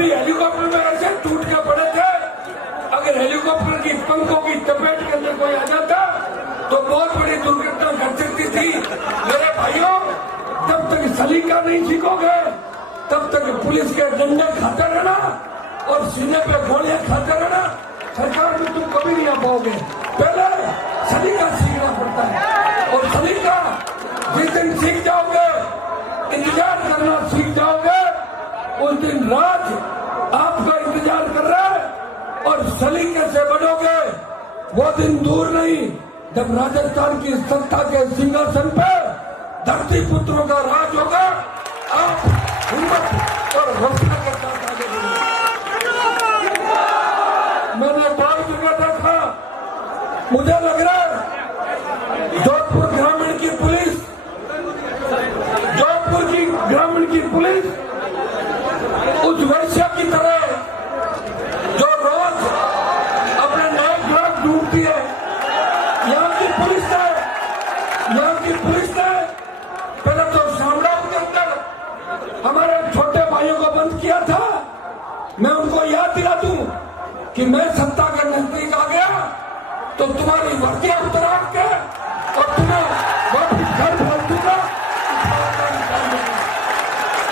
कभी हेलीकॉप्टर में ऐसे टूट के पड़े थे, अगर हेलीकॉप्टर की पंखों की चपेट के अंदर कोई आ जाता तो बहुत बड़ी दुर्घटना घट सकती थी। मेरे भाइयों, जब तक सलीका नहीं सीखोगे तब तक पुलिस के डंडे खाते रहना और सीने पे गोलियां खाते रहना, सरकार में तुम कभी नहीं आ पाओगे। पहले सलीका सीखना पड़ता है और सलीका जिस दिन सीख जाओगे, इंतजार करना सीख जाओगे, उस दिन राज आपका इंतजार कर रहा है और सलीके से बढ़ोगे। वो दिन दूर नहीं जब राजस्थान की सत्ता के सिंहासन पे धरती पुत्रों का राज होगा। आप हिम्मत और हौसला के साथ आगे बढ़िए। मैंने बहुत जगह देखा, मुझे लग रहा है जोधपुर ग्रामीण की पुलिस, जोधपुर की ग्रामीण की पुलिस उस वैश्य की तरह जो रोज अपने नए ग्राहक ढूंढती है, यहाँ की पुलिस ने पहले तो शामराव के अंदर हमारे छोटे भाइयों को बंद किया था। मैं उनको याद दिला दूं कि मैं सत्ता के नजदीक आ गया तो तुम्हारी वर्दियां उतरा के और तुम्हें वापस घर भेज दूंगा।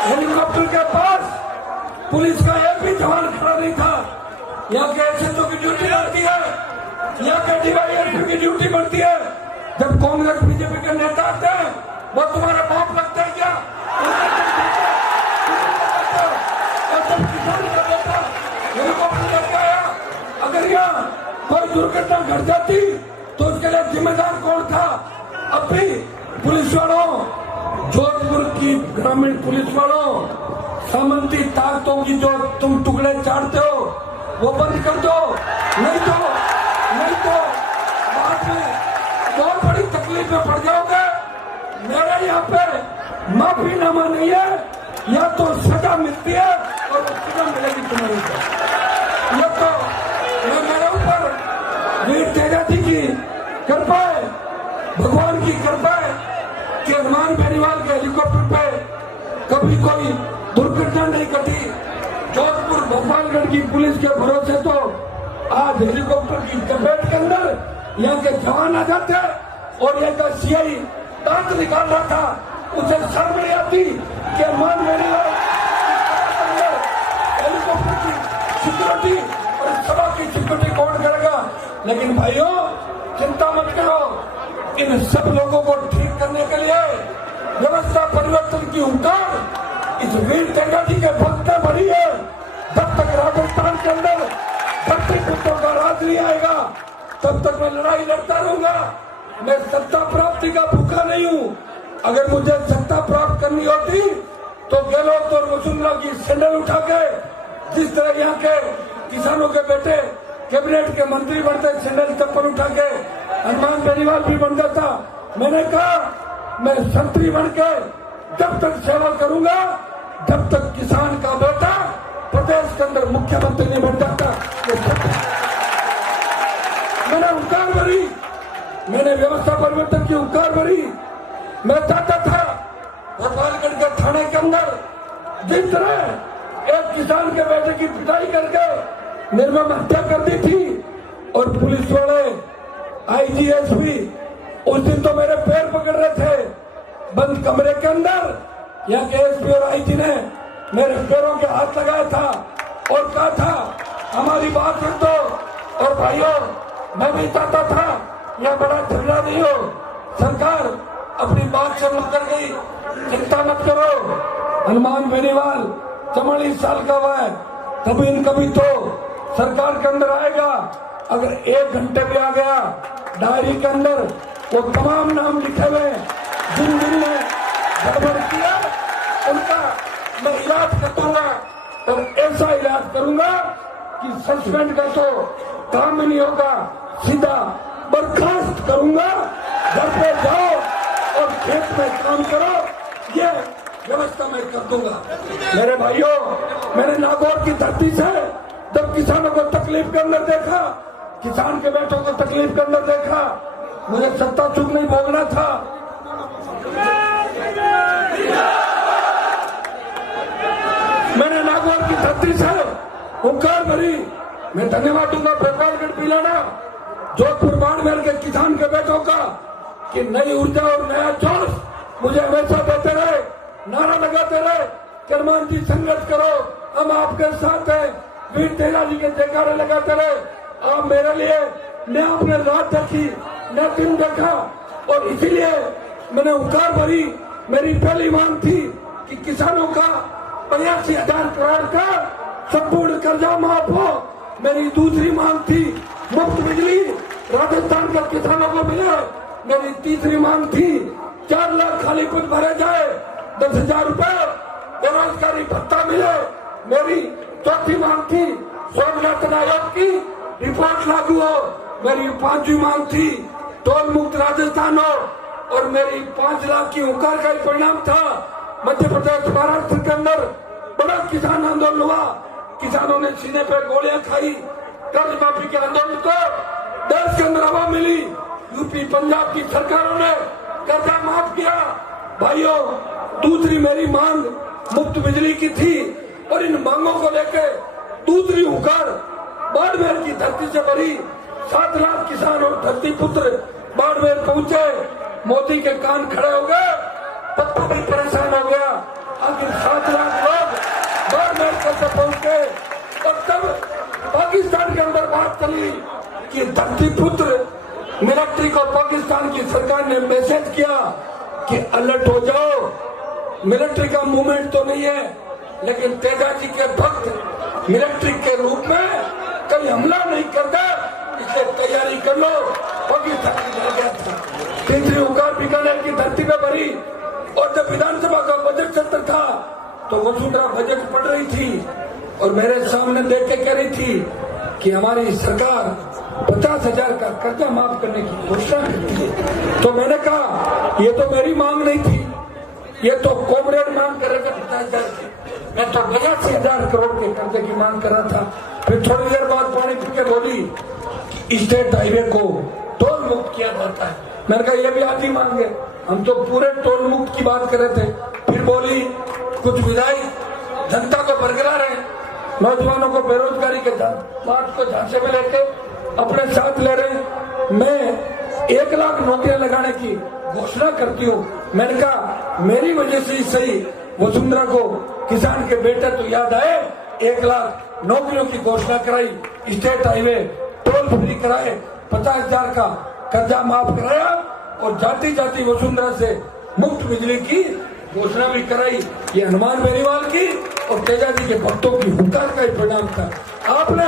हेलीकॉप्टर के पास पुलिस का एक भी जवान खड़ा नहीं था। यहाँ के एसएचओ की ड्यूटी बढ़ती है, यहाँ के डीवाईएसपी की ड्यूटी बढ़ती है। जब कांग्रेस बीजेपी के नेता आते हैं वो तुम्हारे बाप लगते हैं क्या? और जब किसान का बेटा हेलीकॉप्टर लेके आया, अगर यहाँ कोई दुर्घटना घट जाती तो उसके लिए जिम्मेदार कौन था? अब भी पुलिस वालों, जोधपुर की ग्रामीण पुलिस वालों, सामंती ताकतों की जो तुम टुकड़े चाटते हो वो बंद कर दो, नहीं तो बाद में बहुत बड़ी तकलीफ में पड़ जाओगे। मेरे यहाँ पे माफीनामा नहीं है, या तो सजा मिलती है और सजा मिलेगी तुम्हारे ऊपर। या तो मेरे ऊपर वीर तेजाजी की कृपा है, भगवान की कृपा है कि हनुमान बेनीवाल के हेलीकॉप्टर पे कभी कोई दुर्घटना नहीं घटी। जोधपुर गोपालगढ़ की पुलिस के भरोसे तो आज हेलीकॉप्टर की चपेट के अंदर यहाँ के जवान आ जाते और यहाँ का सीआई दांत निकाल रहा था, उसे शर्म नहीं आती कि हनुमान बेनीवाल हेलीकॉप्टर की सिक्योरिटी और सभा की सिक्योरिटी कौन करेगा? लेकिन भाइयों, चिंता मत करो, इन सब लोगों को ठीक करने के लिए व्यवस्था परिवर्तन की हुंकार इस वीर तेजाजी के भक्त में भरी है। जब तक राजस्थान के अंदर धरती पुत्रों का राज नहीं आएगा तब तक मैं लड़ाई लड़ता रहूंगा। मैं सत्ता प्राप्ति का भूखा नहीं हूँ। अगर मुझे सत्ता प्राप्त करनी होती तो गहलोत और वसुंधरा की सैंडल उठा के, जिस तरह यहाँ के किसानों के बेटे कैबिनेट के मंत्री बनते सैंडल चप्पल उठा के, हनुमान बेनीवाल भी बन जाता। मैंने कहा मैं संतरी बन के जब तक सेवा करूंगा जब तक किसान का बेटा प्रदेश के अंदर मुख्यमंत्री नहीं बन जाता। मैंने हुंकार भरी, मैंने व्यवस्था परिवर्तन की हुंकार भरी। मैं चाहता था गोपालगढ़ के थाने के अंदर जिस तरह एक किसान के बेटे की पिटाई करके निर्मम हत्या कर दी थी और पुलिस वाले आईजीएसपी उस दिन तो मेरे पैर पकड़ रहे थे बंद कमरे के अंदर। यहाँ के एसपी और आईजी ने मेरे पैरों के हाथ लगाया था और कहा था हमारी बात सुन दो। और भाइयों, मैं भी चाहता था यह बड़ा झगड़ा नहीं हो, सरकार अपनी बात से मुकर गई। चिंता मत करो, हनुमान बेनीवाल 44 साल का हुआ है, कभी न कभी तो सरकार के अंदर आएगा। अगर 1 घंटे भी आ गया, डायरी के अंदर वो तमाम नाम लिखे हुए जिन ने गड़बड़ किया उनका मैं इलाज कर दूंगा और ऐसा इलाज करूंगा कि सस्पेंड का तो काम ही नहीं होगा, सीधा बर्खास्त करूंगा। घर पे जाओ और खेत में काम करो, ये व्यवस्था मैं कर दूंगा। मेरे भाइयों, मैंने नागौर की धरती से जब किसानों को तकलीफ के अंदर देखा, किसान के बेटों को तकलीफ के अंदर देखा, मुझे सत्ता चुप नहीं भोगना था। मैंने नागौर की धरती मंत्री साहब ओंकार भरी मैं धन्यवाद दूंगा भोपालगढ़ पिलाना जोधपुर बाड़मेर के किसान के बेटों का कि नई ऊर्जा और नया जोश मुझे हमेशा देते रहे, नारा लगाते रहे कि हनुमान जी संघर्ष करो, हम आपके साथ हैं, वीर तेजा जी के जयकारे लगाते रहे। आप मेरे लिए न आपने रात देखी न दिन देखा और इसीलिए मैंने ओंकार भरी मेरी पहली मांग थी कि किसानों का 82,000 करोड़ का संपूर्ण कर्जा माफ हो। मेरी दूसरी मांग थी मुफ्त बिजली राजस्थान के किसानों को मिले। मेरी तीसरी मांग थी 4 लाख खाली पद भरे जाए, 10,000 रुपए बेरोजगारी भत्ता मिले। मेरी चौथी मांग थी स्वामीनाथन आयोग की रिपोर्ट लागू हो। मेरी पांचवी मांग थी टोल मुक्त राजस्थान हो और मेरी 5 लाख की ओंकार का ही परिणाम था। मध्य प्रदेश महाराष्ट्र के अंदर बड़ा किसान आंदोलन हुआ, किसानों ने सीने पे गोलियां खाई, कर्ज माफी के आंदोलन को देश के अंदर हवा मिली। यूपी पंजाब की सरकारों ने कर्जा माफ किया। भाइयों, दूसरी मेरी मांग मुफ्त बिजली की थी और इन मांगों को लेकर दूसरी ओंकार बाड़मेर की धरती से भरी 7 लाख किसान और धरती पुत्र बाड़मेर पहुंचे। मोदी के कान खड़े हो गए, पप्पू भी परेशान हो गया। आखिर 7 लाख लोग बाड़मेर कैसे पहुंच गए और तब पाकिस्तान के अंदर बात चली कि धरती पुत्र मिलिट्री को पाकिस्तान की सरकार ने मैसेज किया कि अलर्ट हो जाओ, मिलिट्री का मूवमेंट तो नहीं है लेकिन तेजा जी के भक्त मिलिट्री के रूप में कहीं हमला नहीं करता, इसलिए तैयारी कर लो। पाकिस्तान की जगह था। तीसरी ओंकार बीकानेर की धरती पे भरी और जब विधानसभा का बजट सत्र था तो वसुंधरा बजट पढ़ रही थी और मेरे सामने देख के कह रही थी कि हमारी सरकार 50,000 का कर्जा माफ करने की घोषणा करती है। तो मैंने कहा ये तो मेरी मांग नहीं थी, ये तो कॉमरेड मांग कर रहे थे 50,000 की, मैं तो 82,000 करोड़ के कर्जे की मांग कर रहा था। फिर थोड़ी देर बाद पानी पी के बोली स्टेट हाईवे को टोल मुक्त किया जाता है। मैंने कहा ये भी आधी मांग है, हम तो पूरे टोल मुक्त की बात कर रहे थे। फिर बोली कुछ विधायक जनता को बरकरार है, नौजवानों को बेरोजगारी के बात को झांसे में लेके अपने साथ ले रहे। मैं 1 लाख नौकरियां लगाने की घोषणा करती हूँ। मैंने कहा मेरी वजह से ही सही वसुंधरा को किसान के बेटे तो याद आए, 1 लाख नौकरियों की घोषणा कराई, स्टेट हाईवे टोल फ्री कराए, 50,000 का कर्जा माफ कराया और जाती जाती वसुंधरा से मुफ्त बिजली की घोषणा भी कराई। ये हनुमान बेनीवाल की और तेजा जी के भक्तों की हुंकार का ही परिणाम था। आपने